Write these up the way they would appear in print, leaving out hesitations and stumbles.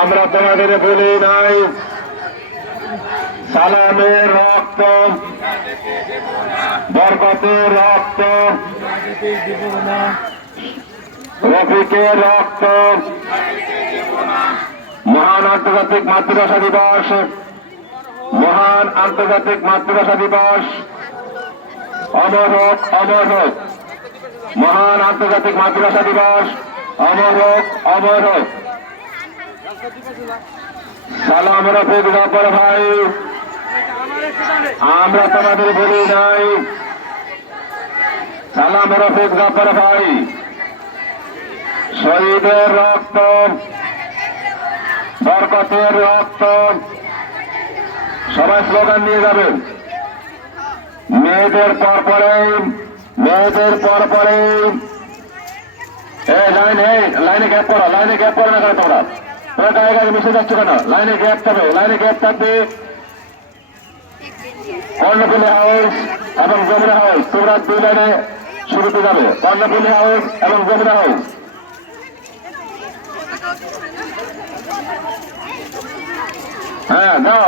আমরা তোমাদের বলি নাই সালামের রক্ত বরকতের রক্ত রফিকের রক্ত মহান আন্তর্জাতিক মাতৃভাষা দিবস মহান আন্তর্জাতিক মাতৃভাষা দিবস অমর হোক অমর হোক মহান আন্তর্জাতিক মাতৃভাষা দিবস অমর হোক অমর হোক। সালাম রফিক জাফর ভাই, আমরা তোমাদের বলি নাই সালাম রফিক জাফর ভাই, শহীদের রক্ত বরকতের রক্ত। সবাই স্লোগান নিয়ে যাবেন। মেয়েদের পর পরে লাইনে গ্যাপ করো, লাইনে গ্যাপ করো না কেন তোমরা গায়ে গায়ে মিশে যাচ্ছ কেন? লাইনে গ্যাপ থাকবে, লাইনে গ্যাপ থাকবে। কর্ণফুলি হাউস এবং যমুনা হাউস, তোমরা দুই লাইনে শুরুতে যাবে। কর্ণফুলি হাউস এবং যমুনা হাউস। হ্যাঁ দাও,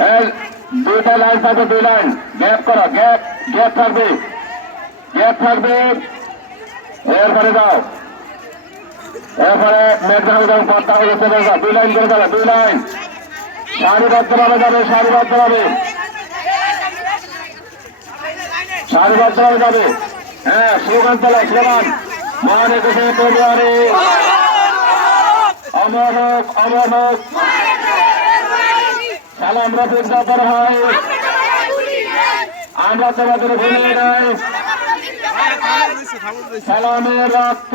হ্যাঁ দুইটা লাইন থাকবে, দুই লাইন গ্যাপ করো, গ্যাপ থাকবে, এরপরে যাও, এরপরে মেঘনা এবং পাত্তা হয়ে চলে যাও। দুই লাইন করে যাবে, দুই লাইন সারিবদ্ধভাবে যাবে, সারিবদ্ধভাবে যাবে। হ্যাঁ স্লোগান চালাও, স্লোগান মহান একুশে ফেব্রুয়ারি অমর হোক অমর হোক। সালাম রফিক জাফর ভাই, আমরা তোমাদের ভুলে নাই সালামের রক্ত।